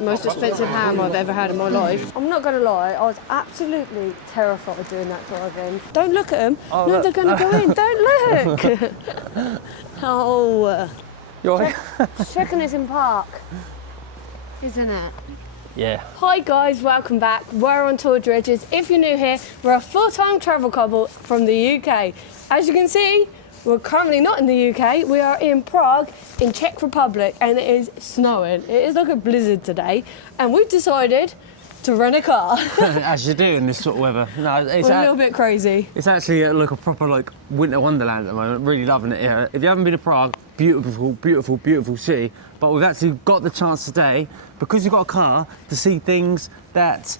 most expensive ham I've ever had in my life. I'm not going to lie, I was absolutely terrified of doing that driving. Don't look at them. Oh, no, look. they're going to go in. Don't look. Oh. You're right. Checking is in Park, isn't it? Yeah. Hi guys, welcome back. We're on Tour Dredges. If you're new here, we're a full-time travel couple from the UK. As you can see, we're currently not in the UK. We are in Prague, in Czech Republic, and it is snowing. It is like a blizzard today, and we've decided to rent a car. As you do in this sort of weather. No, it's We're a little bit crazy. It's actually like a proper like winter wonderland at the moment. Really loving it here. If you haven't been to Prague, beautiful, beautiful, beautiful city. But we've actually got the chance today, because you've got a car, to see things that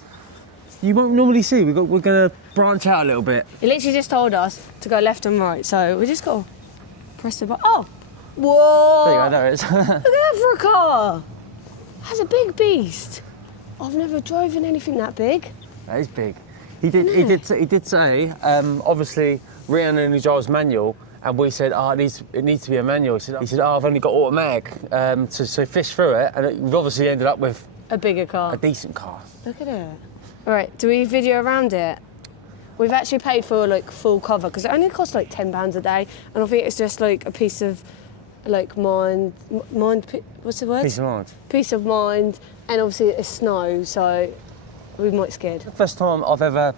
you won't normally see. We're going to branch out a little bit. He literally just told us to go left and right, so we just got to press the button. Oh, whoa! There you go, there it is. Look at that for a car. That's a big beast. I've never driven anything that big. That is big. He did say, obviously, Rihanna only drives manual, and we said, it needs to be a manual. He said, I've only got automatic, so fish through it, and we've obviously ended up with a bigger car. A decent car. Look at it. All right, do we video around it? We've actually paid for like full cover because it only costs like £10 a day, and I think it's just like a piece of like mind. What's the word? Peace of mind. Peace of mind, and obviously it's snow, so we might get scared. First time I've ever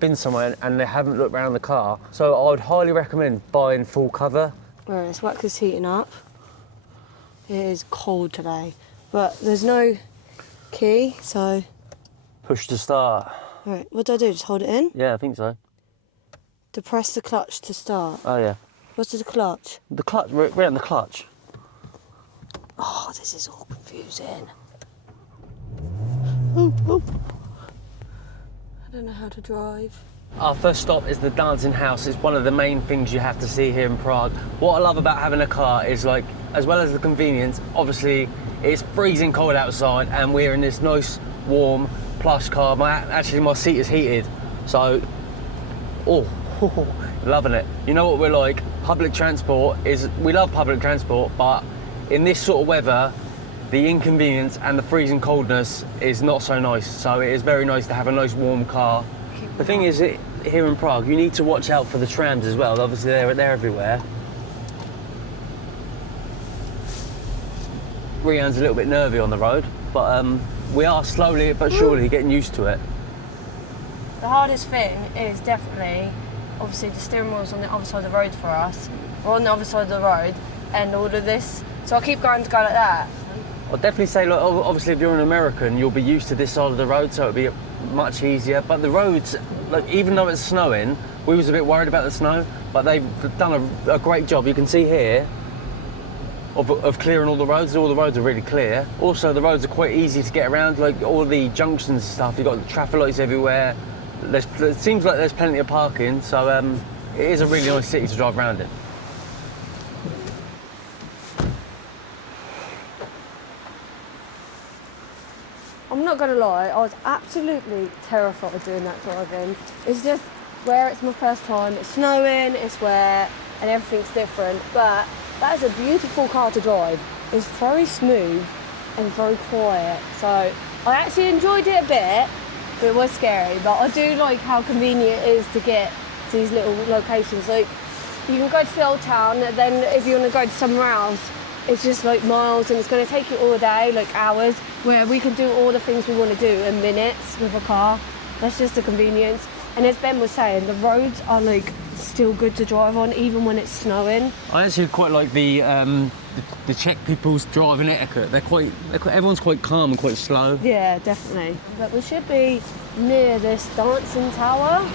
been somewhere and they haven't looked around the car, so I would highly recommend buying full cover. All right, let's whack this heating up. It is cold today, but there's no key, so. Push to start. All right, what do I do? Just hold it in? Yeah, I think so. Depress the clutch to start. Oh yeah. What's the clutch? The clutch, we're on the clutch. Oh, this is all confusing. Oh. I don't know how to drive. Our first stop is the dancing house. It's one of the main things you have to see here in Prague. What I love about having a car is, like, as well as the convenience, obviously it's freezing cold outside and we're in this nice, warm, plush car. Actually, my seat is heated, so, loving it. You know what we're like, public transport we love public transport, but in this sort of weather, the inconvenience and the freezing coldness is not so nice, so it is very nice to have a nice warm car. The thing is, here in Prague, you need to watch out for the trams as well. Obviously, they're everywhere. Rian's a little bit nervy on the road, but we are slowly but surely getting used to it. The hardest thing is definitely, obviously, the steering wheel's on the other side of the road for us. We're on the other side of the road, and all of this. So I keep going to go like that. I'll definitely say, look, obviously, if you're an American, you'll be used to this side of the road, so it'll be much easier. But the roads, like, even though it's snowing, we was a bit worried about the snow, but they've done a great job. You can see here of clearing all the roads. All the roads are really clear. Also, the roads are quite easy to get around, like all the junctions and stuff. You've got traffic lights everywhere. It seems like there's plenty of parking, so it is a really nice city to drive around in. I'm not going to lie, I was absolutely terrified of doing that driving. It's just where it's my first time, it's snowing, it's wet, and everything's different, but that is a beautiful car to drive. It's very smooth and very quiet, so I actually enjoyed it a bit, but it was scary, but I do like how convenient it is to get to these little locations. Like, you can go to the old town, and then if you want to go to somewhere else, it's just like miles, and it's going to take you all day, like hours, where we can do all the things we want to do in minutes with a car. That's just the convenience. And as Ben was saying, the roads are like still good to drive on, even when it's snowing. I actually quite like the Czech people's driving etiquette. Everyone's quite calm and quite slow. Yeah, definitely. But we should be near this dancing tower.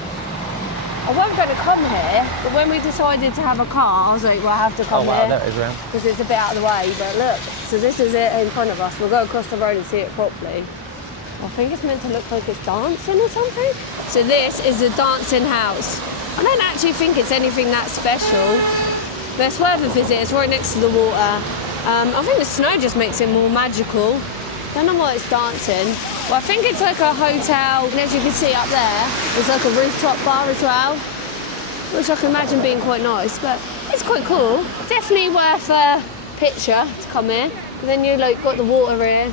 I wasn't going to come here, but when we decided to have a car, I was like, well, I have to come wow, here. there it is, round. Because it's a bit out of the way, but look, so this is it in front of us. We'll go across the road and see it properly. I think it's meant to look like it's dancing or something. So this is the dancing house. I don't actually think it's anything that special, but it's worth a visit. It's right next to the water. I think the snow just makes it more magical. Don't know why it's dancing. Well, I think it's like a hotel, and as you can see up there, there's like a rooftop bar as well, which I can imagine being quite nice, but it's quite cool. Definitely worth a picture to come here. And then you like got the water here.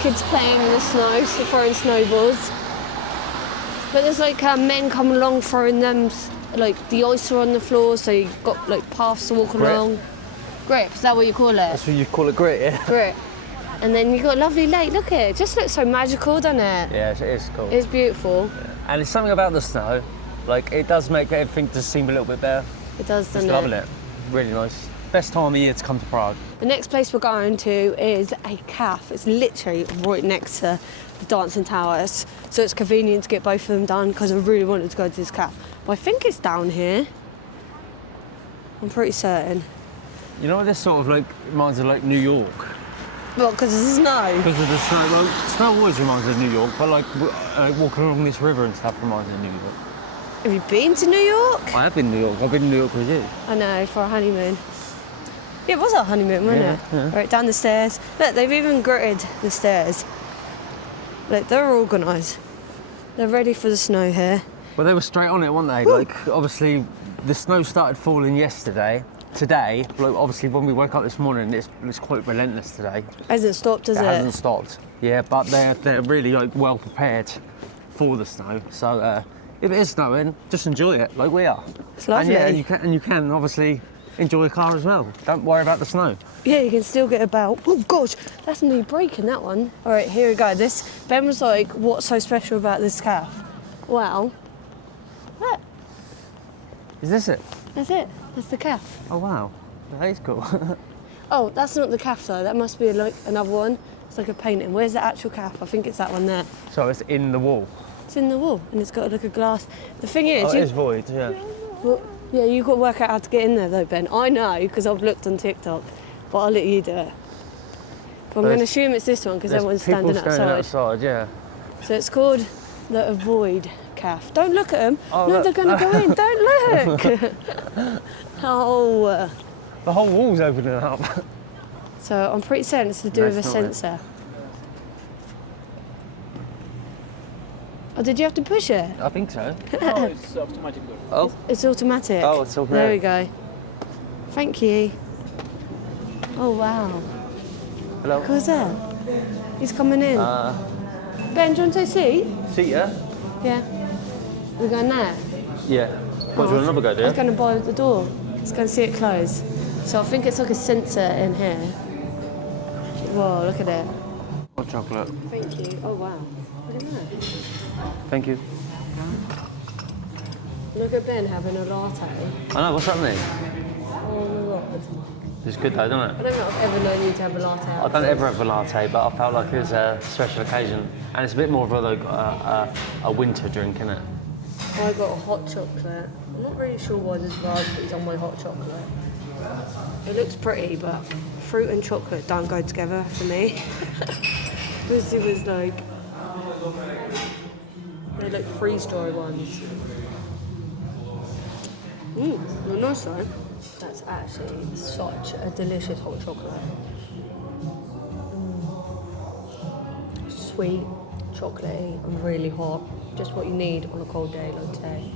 kids playing in the snow, so throwing snowballs. But there's like men coming along throwing them, like the ice are on the floor, so you've got like paths to walk along. Grip, is that what you call it? That's what you call it, grit, yeah. Grip. And then you've got a lovely lake, look at it. It just looks so magical, doesn't it? Yeah, it is cool. It's beautiful. And it's something about the snow, like it does make everything just seem a little bit better. It does, doesn't Just loving it. Really nice. Best time of year to come to Prague. The next place we're going to is a cafe. It's literally right next to the dancing towers, so it's convenient to get both of them done because I really wanted to go to this cafe. But I think it's down here. I'm pretty certain. You know what this sort of like reminds of like New York? Well, because of the snow. Because of the snow. Well, snow always reminds me of New York, but like walking along this river and stuff reminds me of New York. Have you been to New York? I have been to New York. I've been to New York with you. I know, for a honeymoon. Yeah, it was our honeymoon, wasn't it? Yeah. Right, down the stairs. Look, they've even gritted the stairs. Look, they're organised. They're ready for the snow here. Well, they were straight on it, weren't they? Woo. Like, obviously, the snow started falling yesterday. Today, like, obviously, when we woke up this morning, it's quite relentless today. Hasn't stopped, has it? It hasn't stopped. Yeah, but they're really like well prepared for the snow. So if it is snowing, just enjoy it like we are. It's lovely. And yeah, you can obviously enjoy the car as well. Don't worry about the snow. Yeah, you can still get about. Oh gosh, that's nearly breaking that one. All right, here we go. Ben was like, "What's so special about this calf?" Well, look, Is this it? that's it. That's the calf. Oh wow, that is cool. Oh, that's not the calf though. That must be like another one. It's like a painting. Where's the actual calf? I think it's that one there. So it's in the wall. It's in the wall, and it's got like a glass. The thing is, Oh, it is void. Yeah. well, yeah, you've got to work out how to get in there though, Ben. I know because I've looked on TikTok, but I'll let you do it. But I'm going to assume it's this one because There's everyone's people standing outside. Yeah. So it's called the Avoid Calf. Don't look at them. Oh, no, look. they're going to go in. Don't look. Oh. The whole wall's opening up. So I'm pretty certain it's to do No, with a it's not it. sensor. Oh, did you have to push it? I think so. No, it's automatic. Oh. It's automatic. Oh, it's automatic. There we go. Thank you. Oh, wow. Hello. Who's that? He's coming in. Ben, do you want to take a seat? See ya. Yeah. We're going there? Yeah. What, do you want another go, I was dear? going to buy the door. Let's go and see it close. So I think it's like a sensor in here. Whoa, look at it. Hot chocolate. Thank you. Oh, wow. Look at that. Thank you. Look at Ben having a latte. I know, what's happening? Oh, my God. It's good though, doesn't I it? don't think I've ever known you to have a latte. I don't ever have a latte, but I felt like it was a special occasion. And it's a bit more of a winter drink, isn't it? I got a hot chocolate. I'm not really sure why there's raspberries on my hot chocolate. It looks pretty, but fruit and chocolate don't go together for me. Because it was like, they're like freeze-dry ones. They're nice though. That's actually such a delicious hot chocolate. Sweet, chocolatey, and really hot. Just what you need on a cold day like today.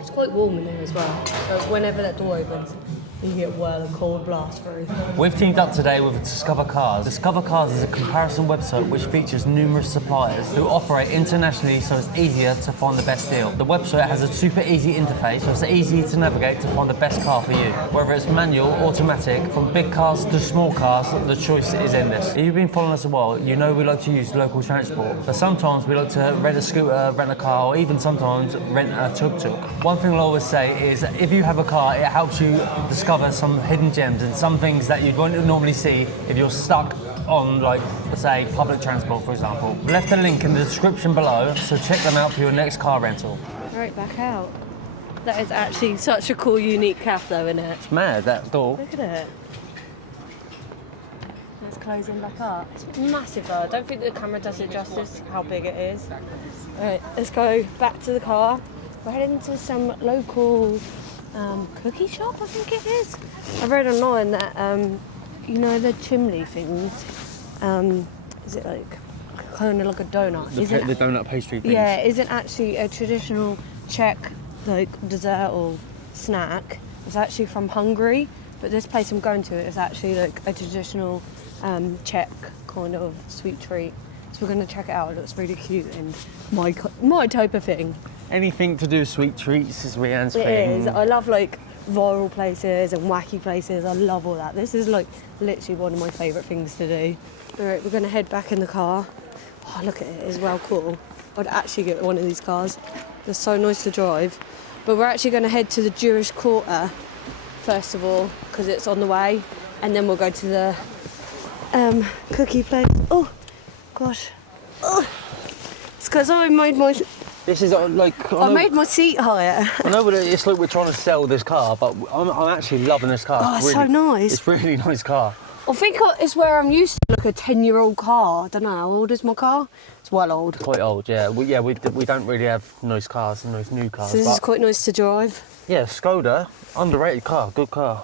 It's quite warm in here as well. So whenever that door opens, you get a cold blast through. We've teamed up today with Discover Cars. Discover Cars is a comparison website which features numerous suppliers who operate internationally, so it's easier to find the best deal. The website has a super easy interface, so it's easy to navigate to find the best car for you. Whether it's manual, automatic, from big cars to small cars, the choice is endless. If you've been following us a while, you know we like to use local transport, but sometimes we like to rent a scooter, rent a car, or even sometimes rent a tuk-tuk. One thing I'll always say is if you have a car, it helps you discover some hidden gems and some things that you won't normally see if you're stuck on, like, say, public transport, for example. We left a link in the description below, so check them out for your next car rental. Right back out. That is actually such a cool, unique cafe though, isn't it? It's mad, that door. Look at it. It's closing back up. It's massive though. I don't think the camera does it justice how big it is. Alright, let's go back to the car. We're heading to some local cookie shop, I think it is. I read online that, you know, the chimney things, is it like kind of like a donut? The donut pastry things. Yeah, isn't actually a traditional Czech like dessert or snack. It's actually from Hungary, but this place I'm going to is actually like a traditional Czech kind of sweet treat. So we're going to check it out. It looks really cute and my type of thing. Anything to do with sweet treats is Rianne's It thing. is. I love like viral places and wacky places. I love all that. This is like literally one of my favourite things to do. All right, we're going to head back in the car. Oh, look at it. It's well cool. I'd actually get one of these cars. They're so nice to drive. But we're actually going to head to the Jewish Quarter first of all because it's on the way, and then we'll go to the cookie place. Oh gosh. Oh. It's because I made my... This is like... I made my seat higher. I know it's like we're trying to sell this car, but I'm actually loving this car. Oh, it's so nice. It's a really nice car. I think it's where I'm used to, like a 10-year-old car. I don't know, how old is my car? It's well old. Quite old, yeah. We don't really have nice cars and nice new cars. So this is quite nice to drive. Yeah, Skoda, underrated car, good car.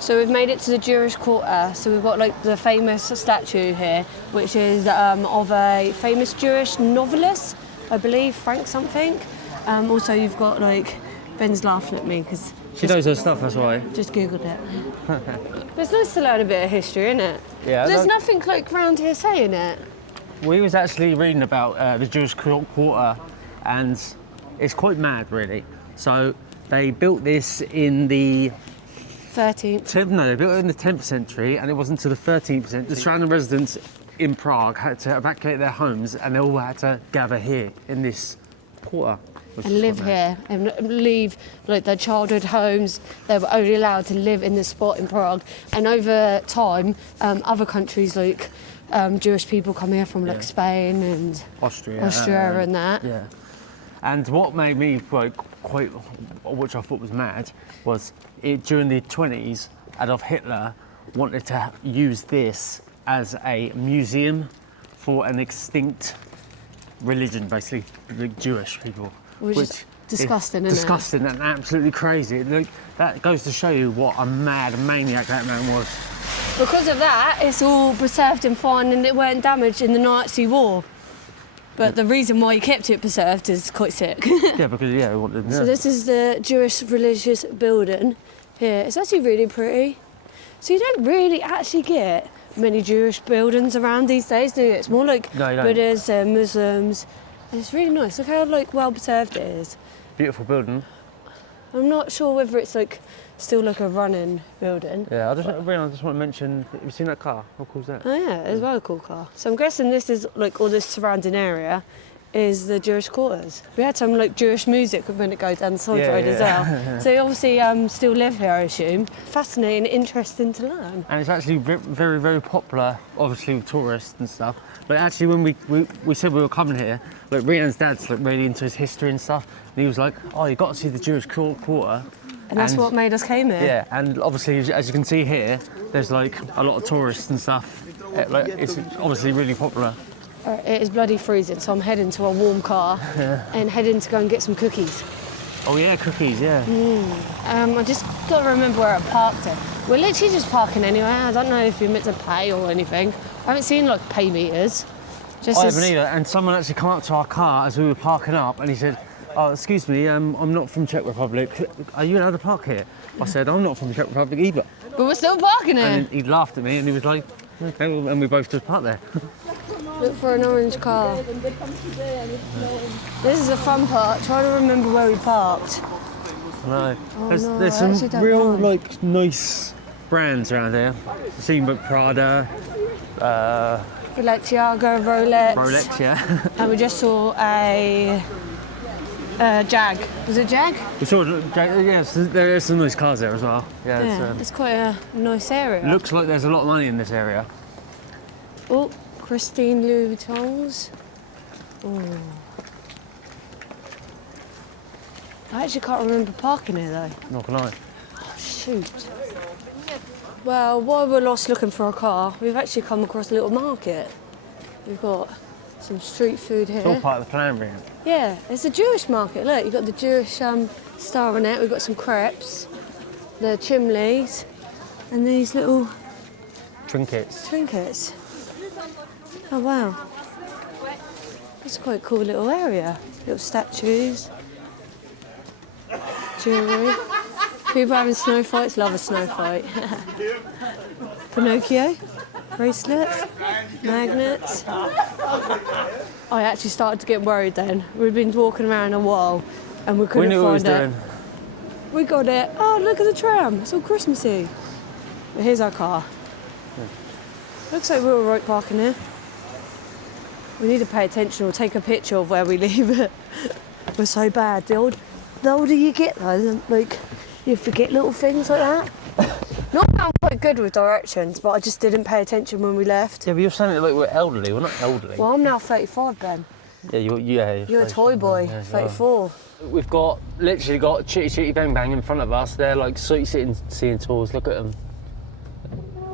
So we've made it to the Jewish Quarter. So we've got like the famous statue here, which is of a famous Jewish novelist, I believe, Frank something. Also, you've got like, Ben's laughing at me because She knows her stuff, that's why. just googled it. But it's nice to learn a bit of history, isn't it? Yeah. There's nothing like round here saying it. We was actually reading about the Jewish Quarter, and it's quite mad, really. So they built this in the 13th. they built it in the 10th century, and it wasn't until the 13th century. The surrounding residents in Prague had to evacuate their homes, and they all had to gather here in this quarter. And live here and leave like their childhood homes. They were only allowed to live in this spot in Prague. And over time, other countries like Jewish people come here from like Spain and Austria and that. Yeah. And what made me quite, which I thought was mad, was during the 20s, Adolf Hitler wanted to use this as a museum for an extinct religion, basically, like Jewish people. Which is disgusting, isn't it? Disgusting and absolutely crazy. Like, that goes to show you what a mad maniac that man was. Because of that, it's all preserved and fine and it weren't damaged in the Nazi war. But the reason why he kept it preserved is quite sick. Yeah, because, he wanted... So this is the Jewish religious building here. It's actually really pretty. So you don't really actually get many Jewish buildings around these days, do you? It's more like No, you don't. Buddhists and Muslims. And it's really nice. Look how like well preserved it is. Beautiful building. I'm not sure whether it's like still like a running building. Yeah, I just want to mention, have you seen that car? How cool is that? Oh yeah, it's well a cool car. So I'm guessing this is like all this surrounding area is the Jewish quarters. We had some like Jewish music when it goes down the side road as well. So you obviously still live here, I assume. Fascinating, interesting to learn. And it's actually very, very popular, obviously with tourists and stuff. But actually when we said we were coming here, like Rianne's dad's like really into his history and stuff. And he was like, oh, you got to see the Jewish quarter. And that's what made us came here. Yeah, and obviously as you can see here, there's like a lot of tourists and stuff. Like, it's obviously really popular. It is bloody freezing, so I'm heading to a warm car and heading to go and get some cookies. Oh yeah, cookies, yeah. I just got to remember where I parked it. We're literally just parking anywhere. I don't know if you're meant to pay or anything. I haven't seen like pay meters. I haven't either, and someone actually came up to our car as we were parking up and he said, oh, excuse me, I'm not from Czech Republic. Are you allowed to park here? I said, I'm not from the Czech Republic either. But we're still parking here. And he laughed at me and he was like, okay, well, and we both just parked there. Look for an orange car. This is a fun part. Try to remember where we parked. No. Oh, There's no, I some actually don't real know. like nice brands around here. Seen but Prada, Balenciaga, Rolex. Rolex, yeah. And we just saw a Jag. Was it Jag? We saw, yes, there are some nice cars there as well. Yeah, It's quite a nice area. looks like there's a lot of money in this area. Oh, Christine Louis Vuittons. Oh. I actually can't remember parking here though. Not gonna lie. Oh, shoot. Well, while we're lost looking for a car, we've actually come across a little market. We've got some street food here. It's all part of the plan, really. Yeah, it's a Jewish market. Look, you've got the Jewish star on it. We've got some crepes, the chimneys, and these little Trinkets. trinkets. Oh wow, that's quite a cool little area. Little statues, jewellery. People having snow fights, love a snow fight. Pinocchio, bracelets, magnets. I actually started to get worried then. We'd been walking around a while and we couldn't We knew what we was find it. doing. We got it. Oh, look at the tram. It's all Christmassy. But here's our car. Looks like we were right parking here. We need to pay attention or take a picture of where we leave it. We're so bad. The older you get though, like you forget little things like that. Not that I'm quite good with directions, but I just didn't pay attention when we left. Yeah, but you're saying it like we're elderly. We're not elderly. Well, I'm now 35, Ben. Yeah, You're a toy boy, yeah, 34. We've literally got Chitty Chitty Bang Bang in front of us. They're like seeing tours. Look at them.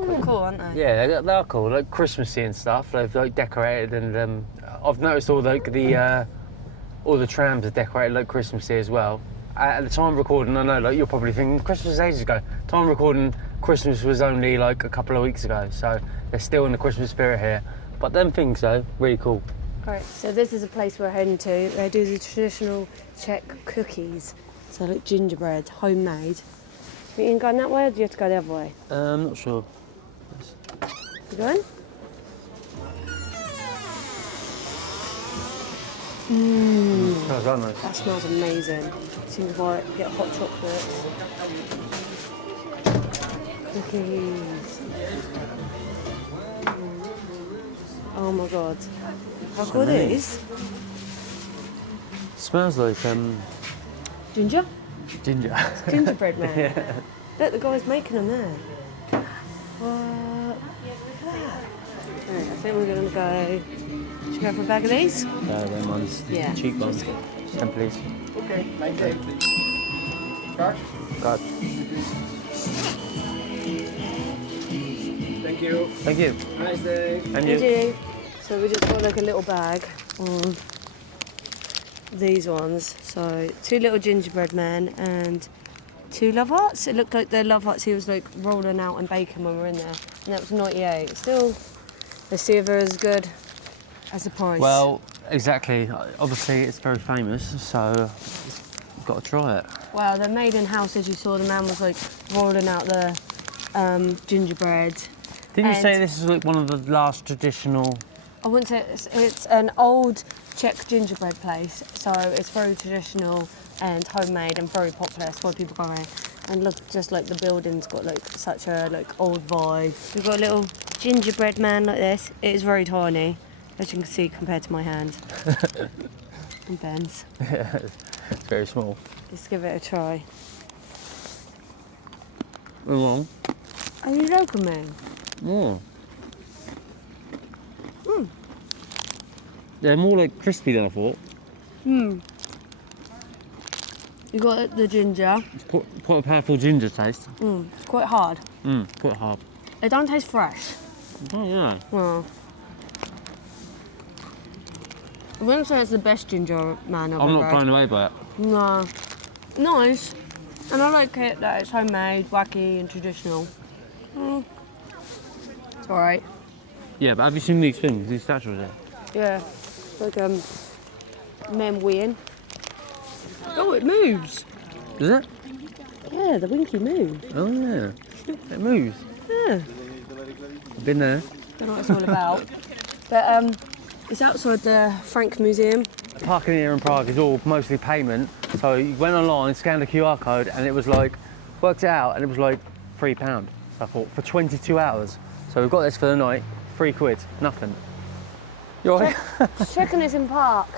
Quite cool, aren't they? Yeah, they're cool. Like Christmassy and stuff. They've like decorated, and I've noticed all the trams are decorated like Christmassy as well. At the time of recording, I know like you're probably thinking Christmas was ages ago. Time of recording, Christmas was only like a couple of weeks ago, so they're still in the Christmas spirit here. But them things though, really cool. Alright, so this is a place we're heading to. They do the traditional Czech cookies. So like gingerbread, homemade. You can go that way or do you have to go the other way? I'm not sure. You going? Smells right nice. That smells amazing. So you can buy it, get hot chocolate. Cookies. Oh my god. How cool are these? Smells like Ginger? ginger. Gingerbread man. Yeah. Look, the guy's making them there. What? Look at that. Right, I think we're going to go. Should we go for a bag of these? Them ones. Yeah. Cheap ones. 10 please. Okay, my day. Card? God. Thank you. Thank you. Nice day. And Thank you. you. So we just got like a little bag on these ones. So 2 little gingerbread men and 2 love hearts. It looked like the love hearts he was like rolling out and baking when we were in there. And that was 98. Still, let's see if they're as good as the price. Well, exactly. Obviously, it's very famous, so you've got to try it. Well, they're made in house, as you saw. The man was like rolling out the gingerbread. Didn't you And- say this is like one of the last traditional? I wouldn't say it's an old Czech gingerbread place, so it's very traditional and homemade and very popular. That's why people go around. And look, just like the building's got like such a like old vibe. We've got a little gingerbread man like this. It is very tiny, as you can see compared to my hand and Ben's. Yeah, it's very small. Let's give it a try. Mm. Are you joking me? Mm. They're more like crispy than I thought. You got the ginger. It's quite a powerful ginger taste. It's quite hard. Quite hard. It don't taste fresh. Oh yeah. Oh. I wouldn't say it's the best ginger man I've I'm ever not had. blown away by it. No. Nice. And I like it that it's homemade, wacky and traditional. It's alright. Yeah, but have you seen these things? These statues there? Yeah. Like men weeing. Oh, it moves. Is it? Yeah, the winky moves. Oh yeah. It moves. Yeah. I've been there. Don't know what it's all about. But it's outside the Frank Museum. Parking here in Prague is all mostly payment. So you went online, scanned the QR code, and it was like, worked it out, and it was like £3. I thought, for 22 hours. So we've got this for the night, £3, nothing. You all right? Checking it's in park,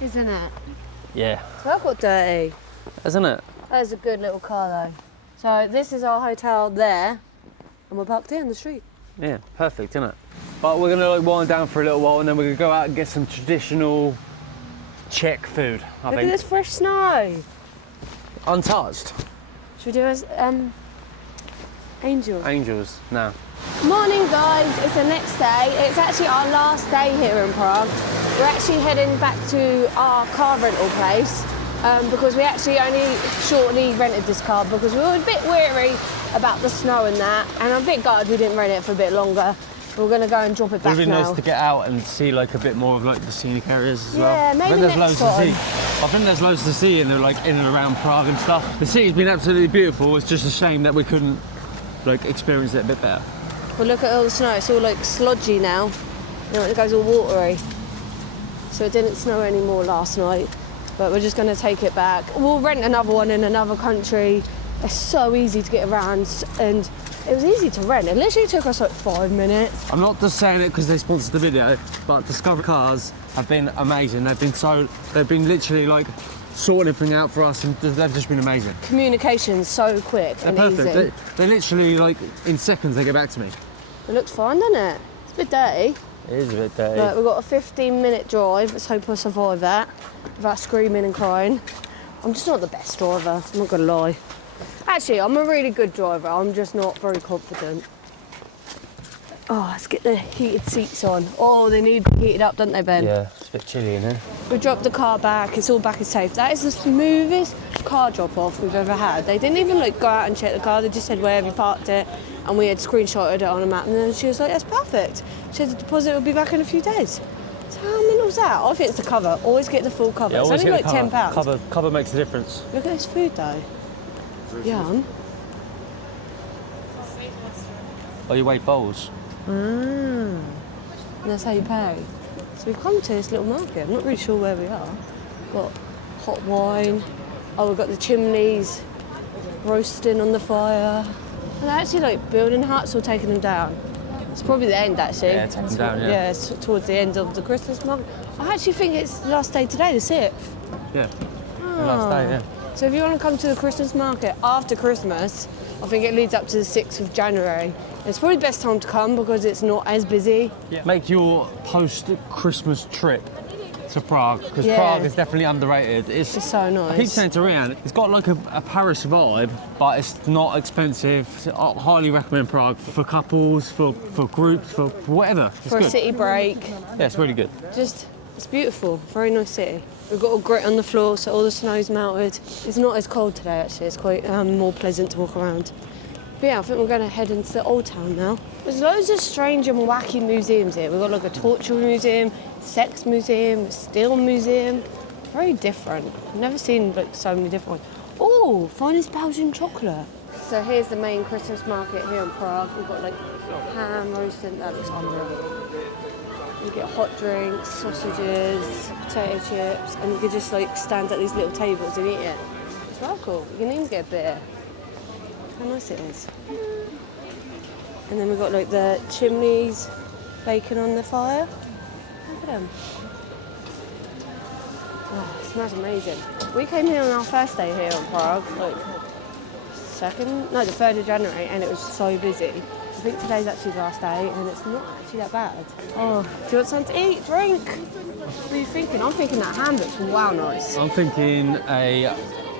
isn't it? Yeah. So that got dirty. Isn't it? That is a good little car though. So this is our hotel there, and we're parked here in the street. Yeah, perfect, isn't it? But we're gonna like wind down for a little while, and then we're gonna go out and get some traditional Czech food, I Look think. at this fresh snow. Untouched. Should we do as angel? Angels, no. Morning guys, it's the next day. It's actually our last day here in Prague. We're actually heading back to our car rental place because we actually only shortly rented this car because we were a bit weary about the snow and that, and I'm a bit gutted we didn't rent it for a bit longer. We're going to go and drop it back Would be now. nice to get out and see like a bit more of like the scenic areas as well. Yeah, maybe I think there's next loads time. to see. I think there's loads to see in and around Prague and stuff. The city's been absolutely beautiful. It's just a shame that we couldn't like experience it a bit better. Well, look at all the snow. It's all like sludgy now. You know, it goes all watery. So it didn't snow anymore last night, but we're just going to take it back. We'll rent another one in another country. It's so easy to get around, and it was easy to rent. It literally took us like 5 minutes. I'm not just saying it because they sponsored the video, but Discover Cars have been amazing. They've been literally like sorting everything out for us, and they've just been amazing. Communication's so quick They're and perfect. easy. They literally like in seconds they get back to me. It looks fine, doesn't it? It's a bit dirty. It is a bit dirty. Look, we've got a 15-minute drive. Let's hope I survive that without screaming and crying. I'm just not the best driver, I'm not going to lie. Actually, I'm a really good driver. I'm just not very confident. Oh, let's get the heated seats on. Oh, they need to be heated up, don't they, Ben? Yeah, it's a bit chilly in here. We dropped the car back. It's all back and safe. That is the smoothest car drop-off we've ever had. They didn't even like go out and check the car. They just said where have you parked it, and we had screenshotted it on a map. And then she was like, "That's perfect." She said the deposit will be back in a few days. So how mental was that? I think it's the cover. Always get the full cover. Yeah, It's always only get like the £10. Cover makes a difference. Look at this food though. Yum. Oh, you weigh bowls. And that's how you pay. So we've come to this little market. I'm not really sure where we are. Got hot wine. Oh, we've got the chimneys roasting on the fire. And they're actually like building huts or taking them down. It's probably the end actually. Yeah, taking them down, yeah. Yeah, it's towards the end of the Christmas market. I actually think it's the last day today, the 6th. Yeah. The last day, yeah. So if you want to come to the Christmas market after Christmas, I think it leads up to the 6th of January. It's probably the best time to come because it's not as busy. Yeah. Make your post-Christmas trip to Prague, because Yeah. Prague is definitely underrated. It's so nice. I keep saying to Rianne, it's got like a Paris vibe, but it's not expensive. I highly recommend Prague for couples, for groups, for whatever. It's For good. a city break. Yeah, it's really good. Just, it's beautiful. Very nice city. We've got a grit on the floor, so all the snow's melted. It's not as cold today, actually. It's quite more pleasant to walk around. But yeah, I think we're going to head into the old town now. There's loads of strange and wacky museums here. We've got like a torture museum, sex museum, steel museum. Very different. I've never seen like so many different ones. Oh, finest Belgian chocolate. So here's the main Christmas market here in Prague. We've got like ham roasting, that looks unreal. You get hot drinks, sausages, potato chips, and you can just like stand at these little tables and eat it. It's well cool. You can even get a beer. How nice it is. And then we've got like the chimneys, bacon on the fire. Look at them. Oh, it smells amazing. We came here on our first day here in Prague, like the 3rd of January, and it was so busy. I think today's actually the last day, and it's not actually that bad. Oh, do you want something to eat, drink? What are you thinking? I'm thinking that ham looks wow nice. I'm thinking a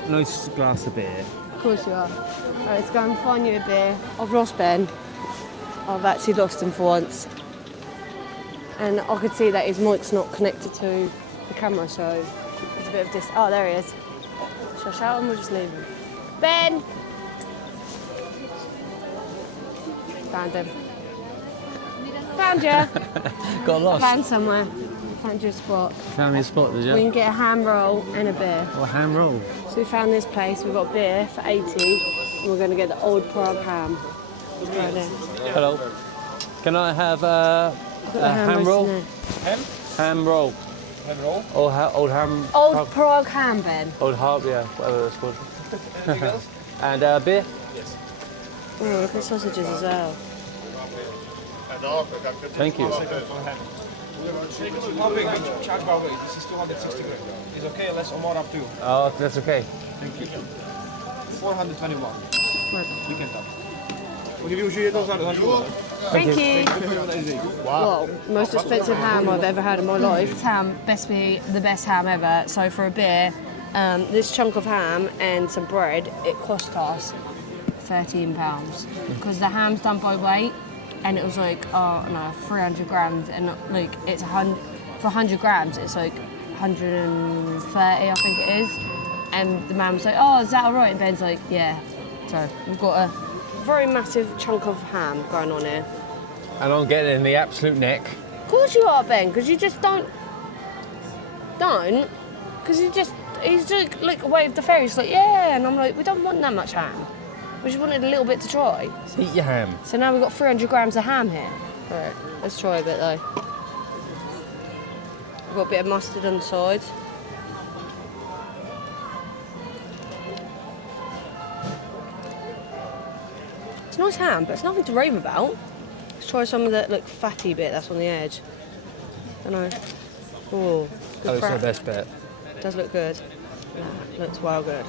nice glass of beer. Of course you are. Right, let's go and find you a beer. I've lost Ben. I've actually lost him for once. And I could see that his mic's not connected to the camera, so there's a bit of this. Oh, there he is. Shall I shout him or just leave him? Ben! Found him. Found you. Got lost. Found somewhere. Found your spot. Found me a spot, did you? We can get a ham roll and a beer. Or a ham roll. So we found this place. We've got beer for 80, and we're going to get the old Prague ham. Let's go there. Hello. Can I have a The ham roll? roast in there. Ham roll. Hand roll. Old ham. Old Prague ham, Ben. Old harp, yeah, whatever it's called. Anything else? And beer? Oh, look at the sausages as well. Thank you. How big? Check by weight. This is 260 grams. Is okay, less or more up to you. Oh, that's okay. Thank you. 421. You can tell. We'll give you jedno za život. Thank you. Well, most expensive ham I've ever had in my life. This ham best be the best ham ever. So for a beer, this chunk of ham and some bread, it cost us £13 because the ham's done by weight, and it was like 300 grams, and like it's for 100 grams it's like 130 I think it is, and the man was like, "Oh, is that all right?" And Ben's like, "Yeah." So we've got a very massive chunk of ham going on here. and I'm getting in the absolute neck. Of course you are, Ben, because you just don't. Because he's just like waved the fairy. He's like, yeah, and I'm like, we don't want that much ham. We just wanted a little bit to try. Just eat your ham. So now we've got 300 grams of ham here. All right, let's try a bit though. We've got a bit of mustard on the side. It's nice ham, but it's nothing to rave about. Let's try some of that fatty bit that's on the edge. I don't know. Oh, good That looks crack. the best bit. Does look good. Yeah, looks well good.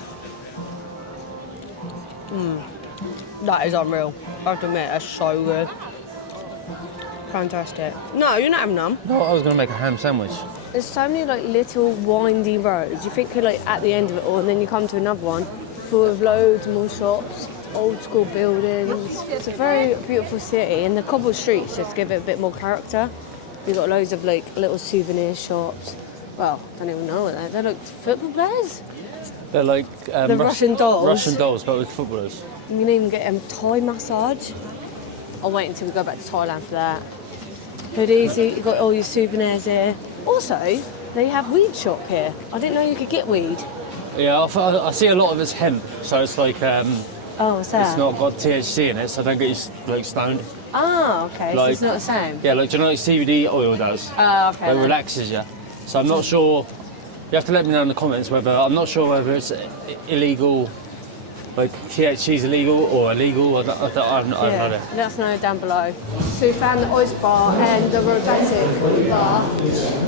That is unreal. I have to admit, that's so good. Fantastic. No, you're not having none. No, I was going to make a ham sandwich. There's so many little windy roads. You think you're at the end of it all, and then you come to another one full of loads more shops, old school buildings. It's a very beautiful city, and the cobbled streets just give it a bit more character. You've got loads of little souvenir shops. Well, I don't even know what they're. They're football players. They're like the Russian dolls. Russian dolls, but with footballers. You can even get a Thai massage. I'll wait until we go back to Thailand for that. Hoodies, you've got all your souvenirs here. Also, they have weed shop here. I didn't know you could get weed. Yeah, I see a lot of it's hemp, so it's like Oh, what's that? it's not got THC in it, so don't get you stoned. Ah, okay, so it's not the same. Yeah, do you know like CBD oil does? Oh, okay. It relaxes you. So I'm not sure. You have to let me know in the comments whether it's illegal. Like THC's illegal or illegal. I don't know. Let us know down below. So we found the oyster bar and the robotic bar,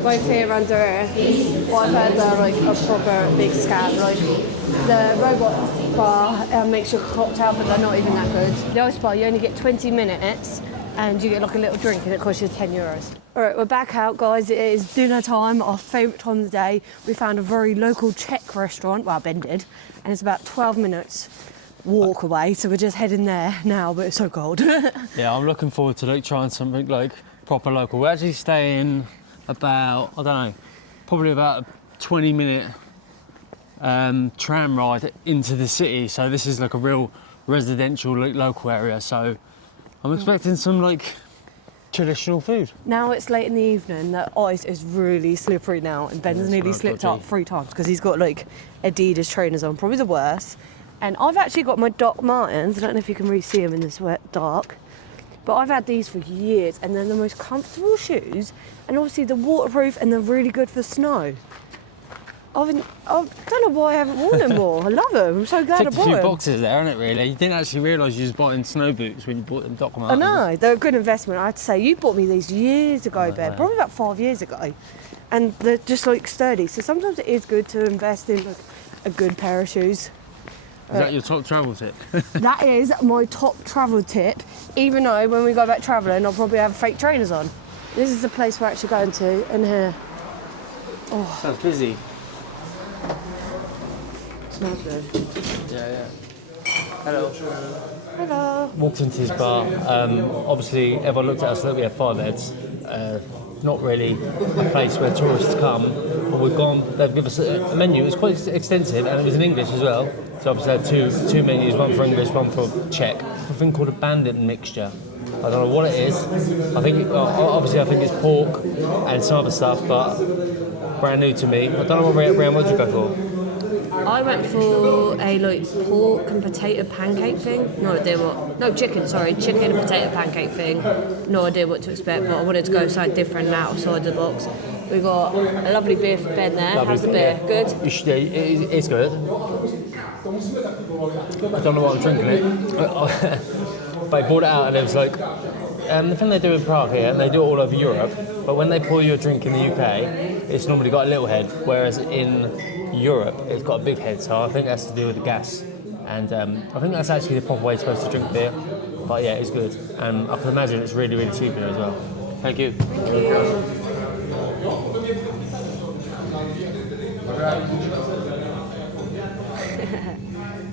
both here under here. Well, I've heard they're a proper big scam. The robot bar makes your cocktail, but they're not even that good. The oyster bar, you only get 20 minutes and you get a little drink and it costs you €10. All right, we're back out, guys. It is dinner time, our favourite time of the day. We found a very local Czech restaurant, well, Ben did, and it's about 12 minutes walk away, so we're just heading there now, but it's so cold. Yeah, I'm looking forward to trying something proper local. We're actually staying about, I don't know, probably about a 20-minute tram ride into the city. So this is a real residential local area. So I'm expecting some traditional food. Now it's late in the evening, the ice is really slippery now, and Ben's nearly slipped up 3 times because he's got Adidas trainers on, probably the worst. And I've actually got my Doc Martens. I don't know if you can really see them in this dark, but I've had these for years, and they're the most comfortable shoes, and obviously they're waterproof and they're really good for snow. I don't know why I haven't worn them more. I love them. I'm so glad I bought them. Ticked a few boxes there, isn't it, really? You didn't actually realise you was buying snow boots when you bought them Doc Martens. I know, they're a good investment. I have to say, you bought me these years ago, Ben, probably about 5 years ago. And they're just sturdy. So sometimes it is good to invest in a good pair of shoes. Is that your top travel tip? That is my top travel tip, even though when we go back travelling, I'll probably have fake trainers on. This is the place we're actually going to, in here. Oh. Sounds busy. Smells good. Yeah. Hello. Hello. Walked into this bar. Obviously, everyone looked at us like we had 5 heads. Not really a place where tourists come. But we've gone. They've given us a menu. It was quite extensive, and it was in English as well. So obviously, I had two menus, one for English, one for Czech. A thing called a bandit mixture. I don't know what it is. I think it's pork and some other stuff, but brand new to me. I don't know what round would you go for? I went for a pork and potato pancake thing. No idea what. No, chicken and potato pancake thing. No idea what to expect, but I wanted to go something different and outside the box. We got a lovely beer for Ben there. Lovely. How's the beer? Good? It's good. I don't know what I'm drinking it. But I brought it out and it was the thing they do in Prague here, and they do it all over Europe, but when they pour you a drink in the UK, it's normally got a little head, whereas in Europe, it's got a big head, so I think that's to do with the gas. And I think that's actually the proper way you're supposed to drink beer. But yeah, it's good. And I can imagine it's really, really cheap here as well. Thank you. Thank you.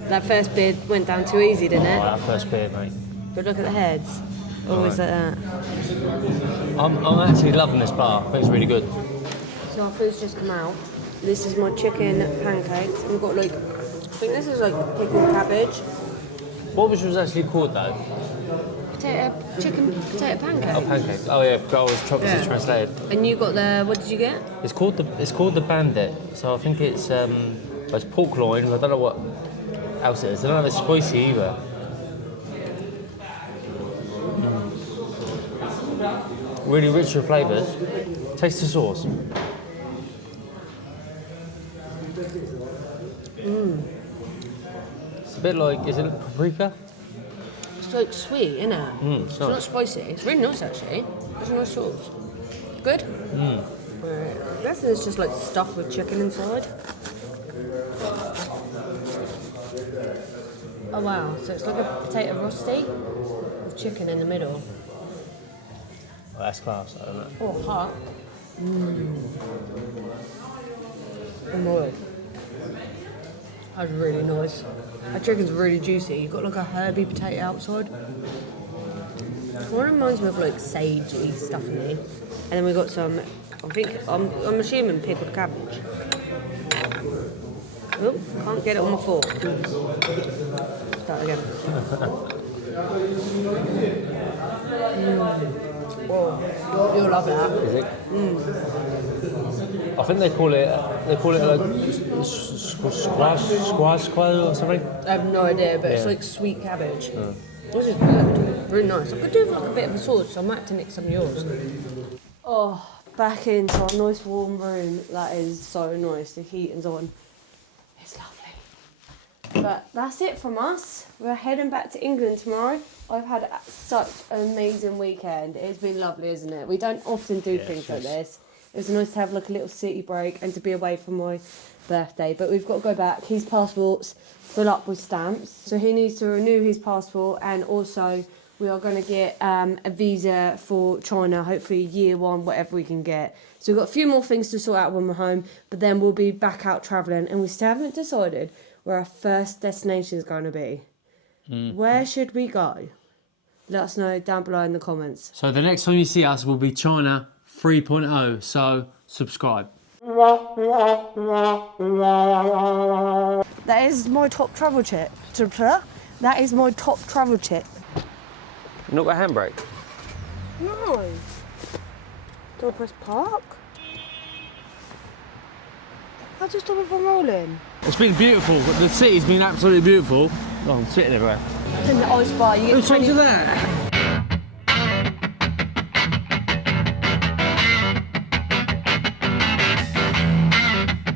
That first beer went down too easy, didn't it? Oh, that first beer, mate. But look at the heads. Always like that. I'm actually loving this bar. I think it's really good. So our food's just come out. This is my chicken pancakes. We've got I think this is pickled cabbage. What was actually called though? chicken potato pancake. Oh, pancakes. Oh yeah, I was obviously translated. And you got the, what did you get? It's called the bandit. So I think it's pork loin. I don't know what else it is. I don't know if it's spicy either. Really rich with flavours. Taste the sauce. It's a bit like, is it paprika? It's like sweet, isn't it? It's not nice. spicy. It's really nice actually. It's a nice sauce. Good? I guess it's just like stuff with chicken inside. Oh wow, so it's like a potato rosti with chicken in the middle. Well, that's class, I don't know. Oh, hot. Oh my. That's really nice. That chicken's really juicy. You've got like a herby potato outside. It reminds me of like sagey stuff in there. And then we got some, I'm assuming pickled cabbage. Oh, can't get it on my fork. Start again. Oh, you'll love that. Is it? I think they call it like squash or something. I have no idea, but it's like sweet cabbage. This is good. Really nice. I could do with like a bit of a sauce, so I might have to nick some of yours. Oh, back into our nice warm room. That is so nice. The heating's on. It's lovely. But that's it from us. We're heading back to England tomorrow. I've had such an amazing weekend. It's been lovely, isn't it? We don't often do things like this. It was nice to have like a little city break and to be away from my birthday. But we've got to go back. His passport's full up with stamps. So he needs to renew his passport, and also we are going to get a visa for China, hopefully year one, whatever we can get. So we've got a few more things to sort out when we're home, but then we'll be back out travelling, and we still haven't decided where our first destination is going to be. Where should we go? Let us know down below in the comments. So the next time you see us will be China 3.0, so subscribe. That is my top travel tip. That is my top travel tip. Not got a handbrake? No. Do I press park? How do you stop it from rolling? It's been beautiful. The city's been absolutely beautiful. Oh, I'm sitting everywhere. In the ice bar, you get Who's 20... that?